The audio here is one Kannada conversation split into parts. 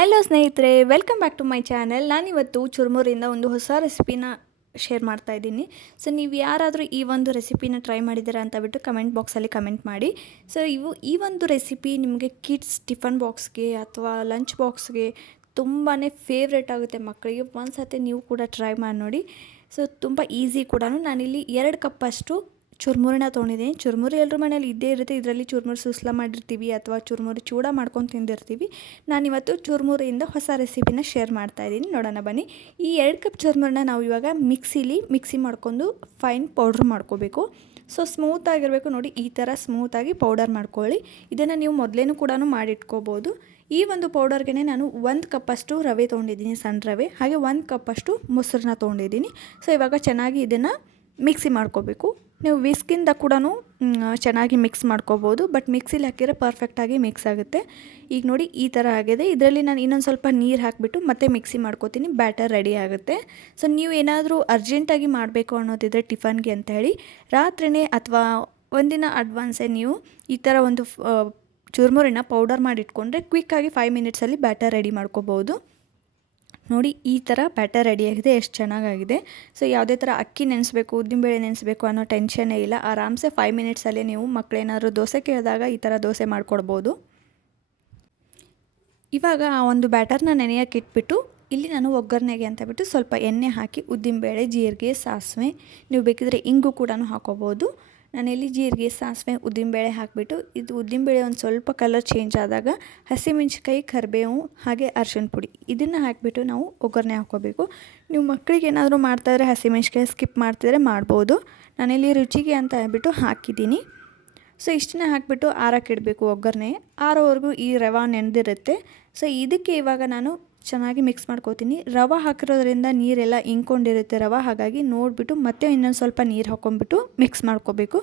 ಹಲೋ ಸ್ನೇಹಿತರೆ, welcome back to my channel. ನಾನಿವತ್ತು ಚುರುಮುರಿಯಿಂದ ಒಂದು ಹೊಸ ರೆಸಿಪಿನ ಶೇರ್ ಮಾಡ್ತಾ ಇದ್ದೀನಿ. ಸೊ ನೀವು ಯಾರಾದರೂ ಈ ಒಂದು ರೆಸಿಪಿನ ಟ್ರೈ ಮಾಡಿದ್ದೀರಾ ಅಂತ ಬಿಟ್ಟು ಕಮೆಂಟ್ ಬಾಕ್ಸಲ್ಲಿ ಕಮೆಂಟ್ ಮಾಡಿ. ಸೊ ಈ ಒಂದು ರೆಸಿಪಿ ನಿಮಗೆ ಕಿಡ್ಸ್ ಟಿಫನ್ ಬಾಕ್ಸ್ಗೆ ಅಥವಾ ಲಂಚ್ ಬಾಕ್ಸ್ಗೆ ತುಂಬಾ ಫೇವ್ರೇಟ್ ಆಗುತ್ತೆ ಮಕ್ಕಳಿಗೆ. ಒಂದು ಸತಿ ನೀವು ಕೂಡ ಟ್ರೈ ಮಾಡಿ ನೋಡಿ. ಸೊ ತುಂಬ ಈಸಿ ಕೂಡ. ನಾನಿಲ್ಲಿ 2 ಕಪ್ಪಷ್ಟು ಚುರುಮುರಿನ ತೊಗೊಂಡಿದ್ದೀನಿ. ಚುರುಮುರಿ ಎಲ್ಲರ ಮನೇಲಿ ಇದ್ದೇ ಇರುತ್ತೆ. ಇದರಲ್ಲಿ ಚುರುಮುರಿ ಸುಸ್ಲ ಮಾಡಿರ್ತೀವಿ ಅಥವಾ ಚುರುಮುರಿ ಚೂಡ ಮಾಡ್ಕೊಂಡು ತಿಂದಿರ್ತೀವಿ. ನಾನಿವತ್ತು ಚುರುಮುರಿಯಿಂದ ಹೊಸ ರೆಸಿಪಿನ ಶೇರ್ ಮಾಡ್ತಾಯಿದ್ದೀನಿ. ನೋಡೋಣ ಬನ್ನಿ. ಈ 2 ಕಪ್ ಚುರುಮುರಿನ ನಾವು ಇವಾಗ ಮಿಕ್ಸಿ ಮಾಡ್ಕೊಂಡು ಫೈನ್ ಪೌಡ್ರ್ ಮಾಡ್ಕೋಬೇಕು. ಸೊ ಸ್ಮೂತಾಗಿರಬೇಕು ನೋಡಿ, ಈ ಥರ ಸ್ಮೂತಾಗಿ ಪೌಡರ್ ಮಾಡ್ಕೊಳ್ಳಿ. ಇದನ್ನು ನೀವು ಮೊದಲೇನೂ ಕೂಡ ಮಾಡಿಟ್ಕೋಬೋದು. ಈ ಒಂದು ಪೌಡರ್ಗೆ ನಾನು 1 ಕಪ್ಪಷ್ಟು ರವೆ ತೊಗೊಂಡಿದ್ದೀನಿ, ಸಣ್ಣ ರವೆ. ಹಾಗೆ 1 ಕಪ್ಪಷ್ಟು ಮೊಸರನ್ನ ತೊಗೊಂಡಿದ್ದೀನಿ. ಸೊ ಇವಾಗ ಚೆನ್ನಾಗಿ ಇದನ್ನು ಮಿಕ್ಸಿ ಮಾಡ್ಕೋಬೇಕು. ನೀವು ವಿಸ್ಕಿಂದ ಕೂಡ ಚೆನ್ನಾಗಿ ಮಿಕ್ಸ್ ಮಾಡ್ಕೋಬೋದು, ಬಟ್ ಮಿಕ್ಸಿಲಿ ಹಾಕಿದರೆ ಪರ್ಫೆಕ್ಟಾಗಿ ಮಿಕ್ಸ್ ಆಗುತ್ತೆ. ಈಗ ನೋಡಿ ಈ ಥರ ಆಗಿದೆ. ಇದರಲ್ಲಿ ನಾನು ಇನ್ನೊಂದು ಸ್ವಲ್ಪ ನೀರು ಹಾಕಿಬಿಟ್ಟು ಮತ್ತೆ ಮಿಕ್ಸಿ ಮಾಡ್ಕೋತೀನಿ. ಬ್ಯಾಟರ್ ರೆಡಿ ಆಗುತ್ತೆ. ಸೊ ನೀವು ಏನಾದರೂ ಅರ್ಜೆಂಟಾಗಿ ಮಾಡಬೇಕು ಅನ್ನೋದಿದ್ರೆ ಟಿಫನ್ಗೆ ಅಂತ ಹೇಳಿ ರಾತ್ರಿಯೇ ಅಥವಾ ಒಂದಿನ ಅಡ್ವಾನ್ಸೇ ನೀವು ಈ ಥರ ಒಂದು ಚುರುಮುರಿನ ಪೌಡರ್ ಮಾಡಿಟ್ಕೊಂಡ್ರೆ ಕ್ವಿಕ್ಕಾಗಿ 5 ಮಿನಿಟ್ಸಲ್ಲಿ ಬ್ಯಾಟರ್ ರೆಡಿ ಮಾಡ್ಕೋಬೋದು. ನೋಡಿ ಈ ಥರ ಬ್ಯಾಟರ್ ರೆಡಿಯಾಗಿದೆ, ಎಷ್ಟು ಚೆನ್ನಾಗಾಗಿದೆ. ಸೊ ಯಾವುದೇ ಥರ ಅಕ್ಕಿ ನೆನೆಸಬೇಕು, ಉದ್ದಿನಬೇಳೆ ನೆನೆಸಬೇಕು ಅನ್ನೋ ಟೆನ್ಷನ್ನೇ ಇಲ್ಲ. ಆರಾಮ್ಸೆ 5 ಮಿನಿಟ್ಸಲ್ಲೇ ನೀವು ಮಕ್ಕಳೇನಾದ್ರು ದೋಸೆ ಕೇಳಿದಾಗ ಈ ಥರ ದೋಸೆ ಮಾಡಿಕೊಡ್ಬೋದು. ಇವಾಗ ಆ ಒಂದು ಬ್ಯಾಟರ್ನ ನೆನೆಯೋಕೆ ಇಟ್ಬಿಟ್ಟು ಇಲ್ಲಿ ನಾನು ಒಗ್ಗರಣೆಗೆ ಅಂತ ಬಿಟ್ಟು ಸ್ವಲ್ಪ ಎಣ್ಣೆ ಹಾಕಿ ಉದ್ದಿನಬೇಳೆ, ಜೀರಿಗೆ, ಸಾಸಿವೆ, ನೀವು ಬೇಕಿದ್ರೆ ಇಂಗು ಕೂಡ ಹಾಕೋಬೋದು. ನಾನಿಲ್ಲಿ ಜೀರಿಗೆ, ಸಾಸಿವೆ, ಉದ್ದಿನಬೇಳೆ ಹಾಕಿಬಿಟ್ಟು ಇದು ಉದ್ದಿನಬೇಳೆ ಒಂದು ಸ್ವಲ್ಪ ಕಲರ್ ಚೇಂಜ್ ಆದಾಗ ಹಸಿಮೆಣ್ಸಿಕಾಯಿ, ಕರಿಬೇವು ಹಾಗೆ ಅರಿಶಿಣ ಪುಡಿ ಇದನ್ನು ಹಾಕಿಬಿಟ್ಟು ನಾವು ಒಗ್ಗರಣೆ ಹಾಕ್ಕೋಬೇಕು. ನೀವು ಮಕ್ಕಳಿಗೆ ಏನಾದರೂ ಮಾಡ್ತಾಯಿದ್ರೆ ಹಸಿಮೆಣ್ಸಿಕಾಯಿ ಸ್ಕಿಪ್ ಮಾಡ್ತಿದ್ರೆ ಮಾಡ್ಬೋದು. ನಾನಿಲ್ಲಿ ರುಚಿಗೆ ಅಂತ ಹೇಳ್ಬಿಟ್ಟು ಹಾಕಿದ್ದೀನಿ. ಸೊ ಇಷ್ಟನ್ನ ಹಾಕಿಬಿಟ್ಟು ಆರಕ್ಕಿಡಬೇಕು. ಒಗ್ಗರಣೆ ಆರೋವರೆಗೂ ಈ ರವೆ ನೆನೆದಿರುತ್ತೆ. ಸೊ ಇದಕ್ಕೆ ಇವಾಗ ನಾನು ಚೆನ್ನಾಗಿ ಮಿಕ್ಸ್ ಮಾಡ್ಕೋತೀನಿ. ರವೆ ಹಾಕಿರೋದ್ರಿಂದ ನೀರೆಲ್ಲ ಇಂಕೊಂಡಿರುತ್ತೆ ರವೆ, ಹಾಗಾಗಿ ನೋಡಿಬಿಟ್ಟು ಮತ್ತೆ ಇನ್ನೊಂದು ಸ್ವಲ್ಪ ನೀರು ಹಾಕ್ಕೊಂಬಿಟ್ಟು ಮಿಕ್ಸ್ ಮಾಡ್ಕೋಬೇಕು.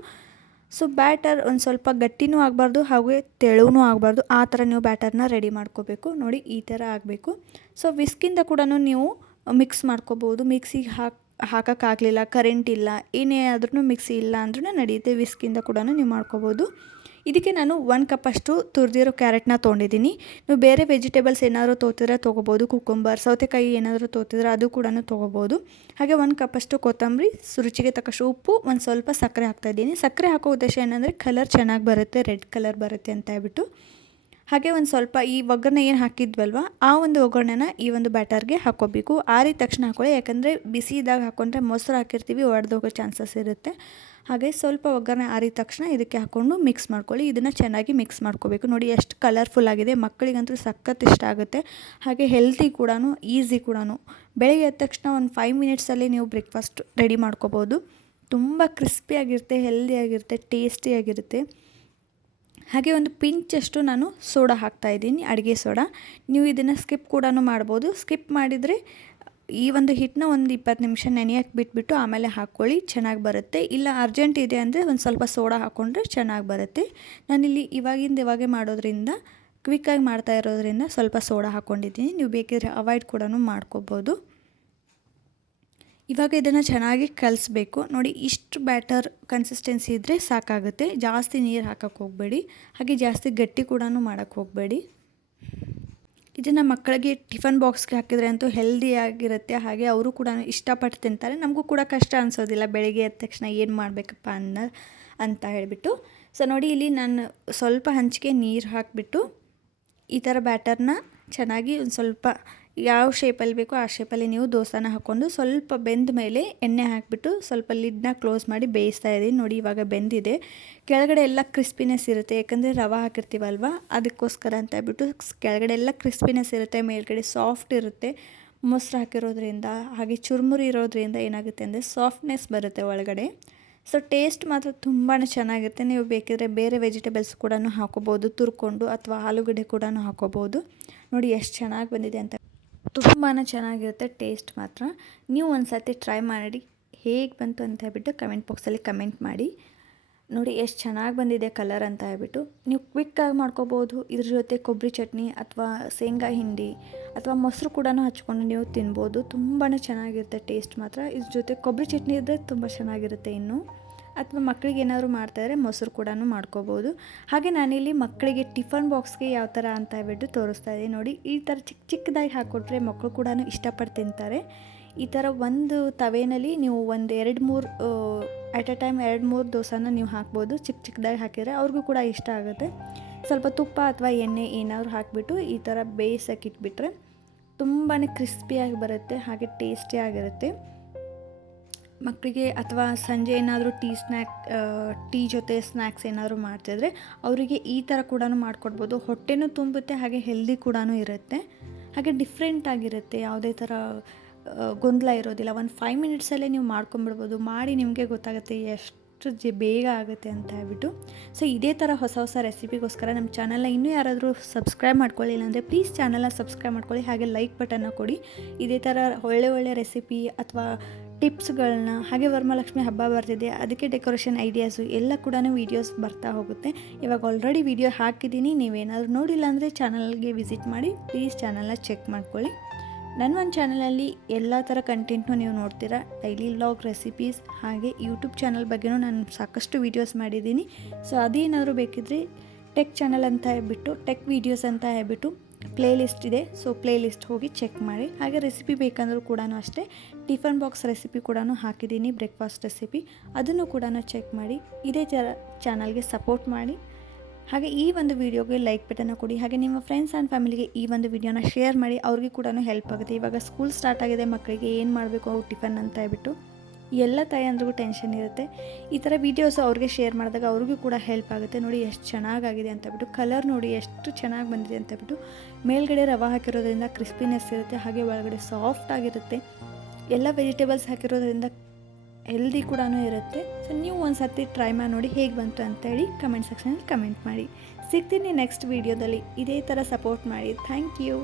ಸೊ ಬ್ಯಾಟರ್ ಒಂದು ಸ್ವಲ್ಪ ಗಟ್ಟಿನೂ ಆಗಬಾರ್ದು ಹಾಗೆ ತೆಳುವೂ ಆಗಬಾರ್ದು, ಆ ಥರ ನೀವು ಬ್ಯಾಟರ್ನ ರೆಡಿ ಮಾಡ್ಕೋಬೇಕು. ನೋಡಿ ಈ ಥರ ಆಗಬೇಕು. ಸೊ ವಿಸ್ಕಿಂದ ಕೂಡ ನೀವು ಮಿಕ್ಸ್ ಮಾಡ್ಕೋಬೋದು. ಮಿಕ್ಸಿಗೆ ಹಾಕೋಕ್ಕಾಗಲಿಲ್ಲ, ಕರೆಂಟ್ ಇಲ್ಲ, ಏನೇ ಆದ್ರೂ ಮಿಕ್ಸಿ ಇಲ್ಲ ಅಂದ್ರೂ ನಡೆಯುತ್ತೆ. ವಿಸ್ಕಿಂದ ಕೂಡ ನೀವು ಮಾಡ್ಕೋಬೋದು. ಇದಕ್ಕೆ ನಾನು 1 ಕಪ್ಪಷ್ಟು ತುರಿದಿರೋ ಕ್ಯಾರೆಟ್ನ ತೊಗೊಂಡಿದ್ದೀನಿ. ನೀವು ಬೇರೆ ವೆಜಿಟೇಬಲ್ಸ್ ಏನಾದರೂ ತೊಗೋಬೋದು. ಕುಕ್ಕುಂಬರ್, ಸೌತೆಕಾಯಿ ಏನಾದರೂ ತೊಗೋತಿದ್ರೆ ಅದು ಕೂಡ ತೊಗೋಬೋದು. ಹಾಗೆ 1 ಕಪ್ಪಷ್ಟು ಕೊತ್ತಂಬರಿ, ರುಚಿಗೆ ತಕ್ಕಷ್ಟು ಉಪ್ಪು, ಒಂದು ಸ್ವಲ್ಪ ಸಕ್ಕರೆ ಹಾಕ್ತಾಯಿದ್ದೀನಿ. ಸಕ್ಕರೆ ಹಾಕೋ ಉದ್ದೇಶ ಏನಂದರೆ ಕಲರ್ ಚೆನ್ನಾಗಿ ಬರುತ್ತೆ, ರೆಡ್ ಕಲರ್ ಬರುತ್ತೆ ಅಂತ ಹೇಳ್ಬಿಟ್ಟು. ಹಾಗೆ ಒಂದು ಸ್ವಲ್ಪ ಈ ಒಗ್ಗರಣೆ ಏನು ಹಾಕಿದ್ವಲ್ವ ಆ ಒಂದು ಒಗ್ಗರಣೆನ ಈ ಒಂದು ಬ್ಯಾಟರ್ಗೆ ಹಾಕ್ಕೋಬೇಕು. ಆರಿದ ತಕ್ಷಣ ಹಾಕೊಳ್ಳಿ, ಯಾಕಂದರೆ ಬಿಸಿ ಇದ್ದಾಗ ಹಾಕ್ಕೊಂಡ್ರೆ ಮೊಸರು ಹಾಕಿರ್ತೀವಿ, ಒಡೆದೋಗೋ ಚಾನ್ಸಸ್ ಇರುತ್ತೆ. ಹಾಗೆ ಸ್ವಲ್ಪ ಒಗ್ಗರಣೆ ಆರಿದ ತಕ್ಷಣ ಇದಕ್ಕೆ ಹಾಕ್ಕೊಂಡು ಮಿಕ್ಸ್ ಮಾಡ್ಕೊಳ್ಳಿ. ಇದನ್ನು ಚೆನ್ನಾಗಿ ಮಿಕ್ಸ್ ಮಾಡ್ಕೋಬೇಕು. ನೋಡಿ ಎಷ್ಟು ಕಲರ್ಫುಲ್ ಆಗಿದೆ, ಮಕ್ಕಳಿಗಂತೂ ಸಖತ್ ಇಷ್ಟ ಆಗುತ್ತೆ. ಹಾಗೆ ಹೆಲ್ತಿ ಕೂಡ, ಈಸಿ ಕೂಡ. ಬೆಳಗ್ಗೆ ಎದ್ದ ತಕ್ಷಣ ಒಂದು 5 ಮಿನಿಟ್ಸಲ್ಲಿ ನೀವು ಬ್ರೇಕ್ಫಾಸ್ಟ್ ರೆಡಿ ಮಾಡ್ಕೋಬೋದು. ತುಂಬ ಕ್ರಿಸ್ಪಿಯಾಗಿರುತ್ತೆ, ಹೆಲ್ದಿಯಾಗಿರುತ್ತೆ, ಟೇಸ್ಟಿಯಾಗಿರುತ್ತೆ. ಹಾಗೆ ಒಂದು ಪಿಂಚಷ್ಟು ನಾನು ಸೋಡಾ ಹಾಕ್ತಾಯಿದ್ದೀನಿ, ಅಡುಗೆ ಸೋಡಾ. ನೀವು ಇದನ್ನು ಸ್ಕಿಪ್ ಕೂಡ ಮಾಡ್ಬೋದು. ಸ್ಕಿಪ್ ಮಾಡಿದರೆ ಈ ಒಂದು ಹಿಟ್ಟನ್ನ ಒಂದು 20 ನಿಮಿಷ ನೆನೆಯೋಕ್ಕೆ ಬಿಟ್ಬಿಟ್ಟು ಆಮೇಲೆ ಹಾಕ್ಕೊಳ್ಳಿ, ಚೆನ್ನಾಗಿ ಬರುತ್ತೆ. ಇಲ್ಲ ಅರ್ಜೆಂಟ್ ಇದೆ ಅಂದರೆ ಒಂದು ಸ್ವಲ್ಪ ಸೋಡಾ ಹಾಕ್ಕೊಂಡ್ರೆ ಚೆನ್ನಾಗಿ ಬರುತ್ತೆ. ನಾನಿಲ್ಲಿ ಇವಾಗೇ ಮಾಡೋದ್ರಿಂದ, ಕ್ವಿಕ್ಕಾಗಿ ಮಾಡ್ತಾ ಇರೋದ್ರಿಂದ ಸ್ವಲ್ಪ ಸೋಡಾ ಹಾಕ್ಕೊಂಡಿದ್ದೀನಿ. ನೀವು ಬೇಕಿದ್ರೆ ಅವಾಯ್ಡ್ ಕೂಡ ಮಾಡ್ಕೋಬೋದು. ಇವಾಗ ಇದನ್ನು ಚೆನ್ನಾಗಿ ಕಲಿಸ್ಬೇಕು. ನೋಡಿ ಇಷ್ಟು ಬ್ಯಾಟರ್ ಕನ್ಸಿಸ್ಟೆನ್ಸಿ ಇದ್ದರೆ ಸಾಕಾಗುತ್ತೆ. ಜಾಸ್ತಿ ನೀರು ಹಾಕೋಕ್ಕೆ ಹೋಗಬೇಡಿ, ಹಾಗೆ ಜಾಸ್ತಿ ಗಟ್ಟಿ ಕೂಡ ಮಾಡೋಕ್ಕೆ ಹೋಗಬೇಡಿ. ಇದನ್ನು ಮಕ್ಕಳಿಗೆ ಟಿಫನ್ ಬಾಕ್ಸ್ಗೆ ಹಾಕಿದರೆ ಅಂತೂ ಹೆಲ್ದಿಯಾಗಿರುತ್ತೆ. ಹಾಗೆ ಅವರು ಕೂಡ ಇಷ್ಟಪಟ್ಟು ತಿಂತಾರೆ. ನಮಗೂ ಕೂಡ ಕಷ್ಟ ಅನಿಸೋದಿಲ್ಲ ಬೆಳಿಗ್ಗೆ ಎದ್ದ ತಕ್ಷಣ ಏನು ಮಾಡಬೇಕಪ್ಪ ಅಂತ ಹೇಳಿಬಿಟ್ಟು. ಸೊ ನೋಡಿ ಇಲ್ಲಿ ನಾನು ಸ್ವಲ್ಪ ಹಂಚಿಗೆ ನೀರು ಹಾಕಿಬಿಟ್ಟು ಈ ಥರ ಬ್ಯಾಟರ್ನ ಚೆನ್ನಾಗಿ ಒಂದು ಸ್ವಲ್ಪ ಯಾವ ಶೇಪಲ್ಲಿ ಬೇಕೋ ಆ ಶೇಪಲ್ಲಿ ನೀವು ದೋಸೆನ ಹಾಕ್ಕೊಂಡು ಸ್ವಲ್ಪ ಬೆಂದ ಮೇಲೆ ಎಣ್ಣೆ ಹಾಕಿಬಿಟ್ಟು ಸ್ವಲ್ಪ ಲಿಡ್ನ ಕ್ಲೋಸ್ ಮಾಡಿ ಬೇಯಿಸ್ತಾ ಇದ್ದೀನಿ. ನೋಡಿ ಇವಾಗ ಬೆಂದಿದೆ. ಕೆಳಗಡೆ ಎಲ್ಲ ಕ್ರಿಸ್ಪಿನೆಸ್ ಇರುತ್ತೆ, ಯಾಕಂದರೆ ರವೆ ಹಾಕಿರ್ತೀವಲ್ವ ಅದಕ್ಕೋಸ್ಕರ ಅಂತ ಹೇಳ್ಬಿಟ್ಟು ಕೆಳಗಡೆ ಎಲ್ಲ ಕ್ರಿಸ್ಪಿನೆಸ್ ಇರುತ್ತೆ, ಮೇಲ್ಗಡೆ ಸಾಫ್ಟ್ ಇರುತ್ತೆ. ಮೊಸರು ಹಾಕಿರೋದ್ರಿಂದ ಹಾಗೆ ಚುರುಮುರಿ ಇರೋದ್ರಿಂದ ಏನಾಗುತ್ತೆ ಅಂದರೆ ಸಾಫ್ಟ್ನೆಸ್ ಬರುತ್ತೆ ಒಳಗಡೆ. ಸೊ ಟೇಸ್ಟ್ ಮಾತ್ರ ತುಂಬಾ ಚೆನ್ನಾಗಿರುತ್ತೆ. ನೀವು ಬೇಕಿದ್ರೆ ಬೇರೆ ವೆಜಿಟೇಬಲ್ಸ್ ಕೂಡ ಹಾಕೋಬೋದು, ತುರ್ಕೊಂಡು, ಅಥವಾ ಆಲೂಗಡ್ಡೆ ಕೂಡ ಹಾಕೋಬೋದು. ನೋಡಿ ಎಷ್ಟು ಚೆನ್ನಾಗಿ ಬಂದಿದೆ ಅಂತ, ತುಂಬಾ ಚೆನ್ನಾಗಿರುತ್ತೆ ಟೇಸ್ಟ್ ಮಾತ್ರ. ನೀವು ಒಂದು ಸರ್ತಿ ಟ್ರೈ ಮಾಡಿ ಹೇಗೆ ಬಂತು ಅಂತ ಹೇಳ್ಬಿಟ್ಟು ಕಮೆಂಟ್ ಬಾಕ್ಸಲ್ಲಿ ಕಮೆಂಟ್ ಮಾಡಿ. ನೋಡಿ ಎಷ್ಟು ಚೆನ್ನಾಗಿ ಬಂದಿದೆ ಕಲರ್ ಅಂತ ಹೇಳ್ಬಿಟ್ಟು. ನೀವು ಕ್ವಿಕ್ಕಾಗಿ ಮಾಡ್ಕೋಬೋದು. ಇದ್ರ ಜೊತೆ ಕೊಬ್ಬರಿ ಚಟ್ನಿ ಅಥವಾ ಶೇಂಗಾ ಹಿಂಡಿ ಅಥವಾ ಮೊಸರು ಕೂಡ ಹಚ್ಕೊಂಡು ನೀವು ತಿನ್ಬೋದು. ತುಂಬಾ ಚೆನ್ನಾಗಿರುತ್ತೆ ಟೇಸ್ಟ್ ಮಾತ್ರ. ಇದ್ರ ಜೊತೆ ಕೊಬ್ಬರಿ ಚಟ್ನಿ ಇದ್ದರೆ ತುಂಬ ಚೆನ್ನಾಗಿರುತ್ತೆ. ಇನ್ನು ಅಥವಾ ಮಕ್ಕಳಿಗೆ ಏನಾದರೂ ಮಾಡ್ತಾಯಿದ್ರೆ ಮೊಸರು ಕೂಡ ಮಾಡ್ಕೋಬೋದು. ಹಾಗೆ ನಾನಿಲ್ಲಿ ಮಕ್ಕಳಿಗೆ ಟಿಫನ್ ಬಾಕ್ಸ್ಗೆ ಯಾವ ಥರ ಅಂತ ಹೇಳ್ಬಿಟ್ಟು ತೋರಿಸ್ತಾ ಇದ್ದೀನಿ ನೋಡಿ. ಈ ಥರ ಚಿಕ್ಕ ಚಿಕ್ಕದಾಗಿ ಹಾಕ್ಕೊಟ್ರೆ ಮಕ್ಕಳು ಕೂಡ ಇಷ್ಟಪಟ್ಟು ತಿಂತಾರೆ. ಈ ಥರ ಒಂದು ತವೆಯಲ್ಲಿ ನೀವು ಒಂದು 2-3 ಅಟ್ ಎ ಟೈಮ್ 2-3 ದೋಸೆನ ನೀವು ಹಾಕ್ಬೋದು. ಚಿಕ್ಕ ಚಿಕ್ಕದಾಗಿ ಹಾಕಿದರೆ ಅವ್ರಿಗೂ ಕೂಡ ಇಷ್ಟ ಆಗುತ್ತೆ. ಸ್ವಲ್ಪ ತುಪ್ಪ ಅಥವಾ ಎಣ್ಣೆ ಏನಾದರೂ ಹಾಕಿಬಿಟ್ಟು ಈ ಥರ ಬೇಯಿಸೋಕೆ ಇಟ್ಬಿಟ್ರೆ ತುಂಬಾ ಕ್ರಿಸ್ಪಿಯಾಗಿ ಬರುತ್ತೆ, ಹಾಗೆ ಟೇಸ್ಟಿಯಾಗಿರುತ್ತೆ. ಮಕ್ಕಳಿಗೆ ಅಥವಾ ಸಂಜೆ ಏನಾದರೂ ಟೀ ಜೊತೆ ಸ್ನ್ಯಾಕ್ಸ್ ಏನಾದರೂ ಮಾಡ್ತಿದ್ರೆ ಅವರಿಗೆ ಈ ಥರ ಕೂಡ ಮಾಡಿಕೊಡ್ಬೋದು. ಹೊಟ್ಟೆನೂ ತುಂಬುತ್ತೆ, ಹಾಗೆ ಹೆಲ್ದಿ ಕೂಡ ಇರುತ್ತೆ, ಹಾಗೆ ಡಿಫ್ರೆಂಟ್ ಆಗಿರುತ್ತೆ. ಯಾವುದೇ ಥರ ಗೊಂದಲ ಇರೋದಿಲ್ಲ. ಒಂದು 5 ಮಿನಿಟ್ಸಲ್ಲೇ ನೀವು ಮಾಡ್ಕೊಂಬಿಡ್ಬೋದು. ಮಾಡಿ ನಿಮಗೆ ಗೊತ್ತಾಗುತ್ತೆ ಎಷ್ಟು ಬೇಗ ಆಗುತ್ತೆ ಅಂತ ಹೇಳ್ಬಿಟ್ಟು. ಸೊ ಇದೇ ಥರ ಹೊಸ ಹೊಸ ರೆಸಿಪಿಗೋಸ್ಕರ ನಮ್ಮ ಚಾನಲ್ನ ಇನ್ನೂ ಯಾರಾದರೂ ಸಬ್ಸ್ಕ್ರೈಬ್ ಮಾಡ್ಕೊಳ್ಳಿಲ್ಲ ಅಂದರೆ ಪ್ಲೀಸ್ ಚಾನಲ್ನ ಸಬ್ಸ್ಕ್ರೈಬ್ ಮಾಡ್ಕೊಳ್ಳಿ, ಹಾಗೆ ಲೈಕ್ ಬಟನ್ನ ಕೊಡಿ. ಇದೇ ಥರ ಒಳ್ಳೆ ರೆಸಿಪಿ ಅಥವಾ ಟಿಪ್ಸ್ಗಳನ್ನ, ಹಾಗೆ ವರಮಹಾಲಕ್ಷ್ಮಿ ಹಬ್ಬ ಬರ್ತಿದೆ, ಅದಕ್ಕೆ ಡೆಕೋರೇಷನ್ ಐಡಿಯಾಸು ಎಲ್ಲ ಕೂಡ ವೀಡಿಯೋಸ್ ಬರ್ತಾ ಹೋಗುತ್ತೆ. ಇವಾಗ ಆಲ್ರೆಡಿ ವಿಡಿಯೋ ಹಾಕಿದ್ದೀನಿ, ನೀವೇನಾದರೂ ನೋಡಿಲ್ಲ ಅಂದರೆ ಚಾನಲ್ಗೆ ವಿಸಿಟ್ ಮಾಡಿ ಪ್ಲೀಸ್ ಚಾನಲ್ನ ಚೆಕ್ ಮಾಡ್ಕೊಳ್ಳಿ. ನನ್ನ ಒಂದು ಚಾನಲಲ್ಲಿ ಎಲ್ಲ ಥರ ಕಂಟೆಂಟ್ನೂ ನೀವು ನೋಡ್ತೀರಾ. ಡೈಲಿ ವ್ಲಾಗ್, ರೆಸಿಪೀಸ್, ಹಾಗೆ ಯೂಟ್ಯೂಬ್ ಚಾನಲ್ ಬಗ್ಗೆನೂ ನಾನು ಸಾಕಷ್ಟು ವೀಡಿಯೋಸ್ ಮಾಡಿದ್ದೀನಿ. ಸೊ ಅದೇನಾದರೂ ಬೇಕಿದ್ದರೆ ಟೆಕ್ ಚಾನಲ್ ಅಂತ ಹೇಳ್ಬಿಟ್ಟು, ಟೆಕ್ ವೀಡಿಯೋಸ್ ಅಂತ ಹೇಳ್ಬಿಟ್ಟು ಪ್ಲೇ ಲಿಸ್ಟ್ ಇದೆ. ಸೊ ಪ್ಲೇ ಲಿಸ್ಟ್ ಹೋಗಿ ಚೆಕ್ ಮಾಡಿ. ಹಾಗೆ ರೆಸಿಪಿ ಬೇಕಂದ್ರೂ ಕೂಡ ಅಷ್ಟೇ, ಟಿಫನ್ ಬಾಕ್ಸ್ ರೆಸಿಪಿ ಕೂಡ ಹಾಕಿದ್ದೀನಿ, ಬ್ರೇಕ್ಫಾಸ್ಟ್ ರೆಸಿಪಿ, ಅದನ್ನು ಕೂಡ ಚೆಕ್ ಮಾಡಿ. ಇದೇ ಥರ ಚಾನಲ್ಗೆ ಸಪೋರ್ಟ್ ಮಾಡಿ. ಹಾಗೆ ಈ ಒಂದು ವಿಡಿಯೋಗೆ ಲೈಕ್ ಬಟನ್ನ ಕೊಡಿ. ಹಾಗೆ ನಿಮ್ಮ ಫ್ರೆಂಡ್ಸ್ ಆ್ಯಂಡ್ ಫ್ಯಾಮಿಲಿಗೆ ಈ ಒಂದು ವಿಡಿಯೋನ ಶೇರ್ ಮಾಡಿ, ಅವ್ರಿಗೆ ಕೂಡ ಹೆಲ್ಪ್ ಆಗುತ್ತೆ. ಇವಾಗ ಸ್ಕೂಲ್ ಸ್ಟಾರ್ಟ್ ಆಗಿದೆ, ಮಕ್ಕಳಿಗೆ ಏನು ಮಾಡಬೇಕು ಟಿಫನ್ ಅಂತ ಹೇಳ್ಬಿಟ್ಟು ಎಲ್ಲ ತಾಯಂದ್ರಿಗೂ ಟೆನ್ಷನ್ ಇರುತ್ತೆ. ಈ ಥರ ವೀಡಿಯೋಸ್ ಅವ್ರಿಗೆ ಶೇರ್ ಮಾಡಿದಾಗ ಅವ್ರಿಗೂ ಕೂಡ ಹೆಲ್ಪ್ ಆಗುತ್ತೆ. ನೋಡಿ ಎಷ್ಟು ಚೆನ್ನಾಗಾಗಿದೆ ಅಂತ ಹೇಳ್ಬಿಟ್ಟು, ಕಲರ್ ನೋಡಿ ಎಷ್ಟು ಚೆನ್ನಾಗಿ ಬಂದಿದೆ ಅಂತ ಹೇಳ್ಬಿಟ್ಟು. ಮೇಲ್ಗಡೆ ರವೆ ಹಾಕಿರೋದ್ರಿಂದ ಕ್ರಿಸ್ಪಿನೆಸ್ ಇರುತ್ತೆ, ಹಾಗೆ ಒಳಗಡೆ ಸಾಫ್ಟ್ ಆಗಿರುತ್ತೆ. ಎಲ್ಲ ವೆಜಿಟೇಬಲ್ಸ್ ಹಾಕಿರೋದ್ರಿಂದ ಹೆಲ್ದಿ ಕೂಡ ಇರುತ್ತೆ. ಸೊ ನೀವು ಒಂದು ಸರ್ತಿ ಟ್ರೈ ಮಾಡಿ ನೋಡಿ ಹೇಗೆ ಬಂತು ಅಂತೇಳಿ ಕಮೆಂಟ್ ಸೆಕ್ಷನಲ್ಲಿ ಕಮೆಂಟ್ ಮಾಡಿ. ಸಿಗ್ತೀನಿ ನೆಕ್ಸ್ಟ್ ವೀಡಿಯೋದಲ್ಲಿ. ಇದೇ ಥರ ಸಪೋರ್ಟ್ ಮಾಡಿ. Thank you.